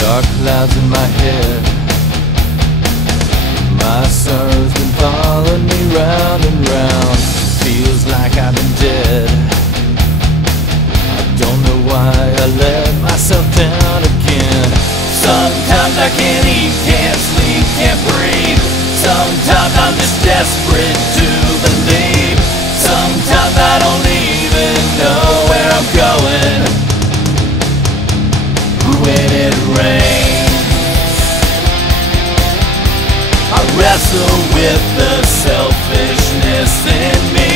Dark clouds in my head, my sorrow's been following me round and round. Feels like I've been dead. I don't know why I let myself down again. Sometimes I can't eat, can't sleep, can't breathe. Sometimes I'm just desperate to believe. Sometimes I don't even know where I'm going. When it rains, I wrestle with the selfishness in me,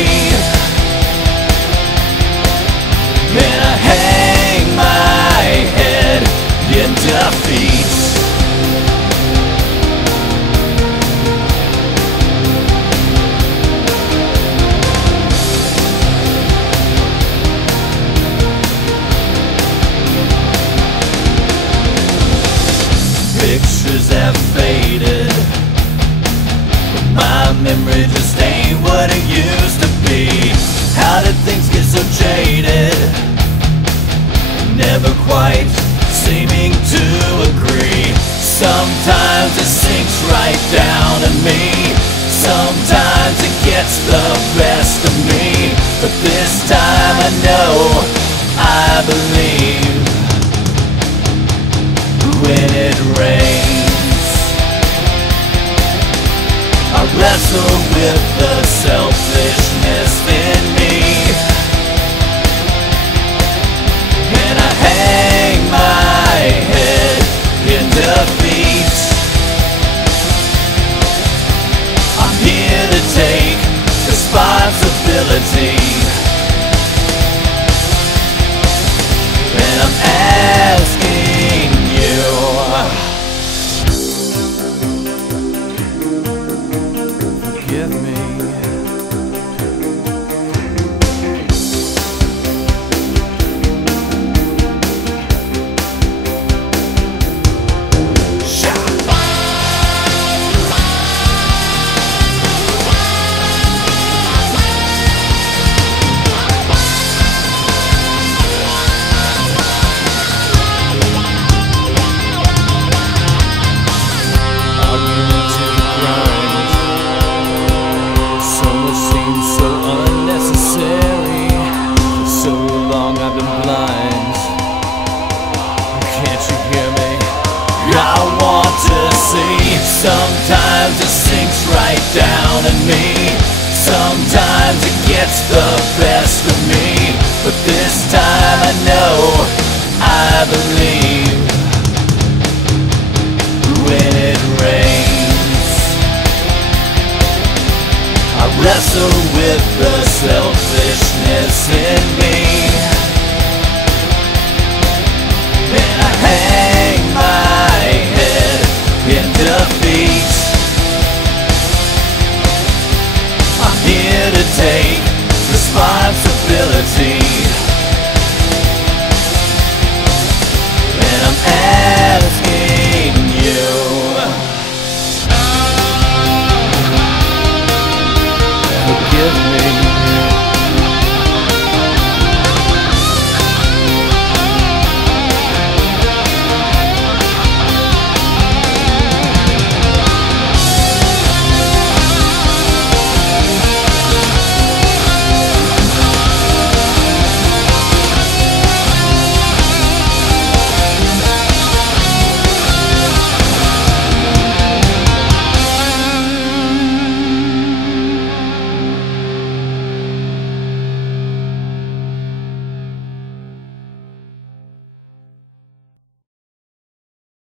and I hang my head in defeat. Pictures have faded, but my memory just ain't what it used to be. How did things get so jaded? Never quite seeming to agree. Sometimes it sinks right down in me. Sometimes it gets the best of me. But this time I know, I believe. When it rains, I wrestle with the selfishness in me, and I hang my head in defeat. I'm here to take responsibility, and I'm asking you, forgive me. Sometimes it sinks right down in me. Sometimes it gets the best of me. But this time I know, I believe. When it rains, I wrestle with the self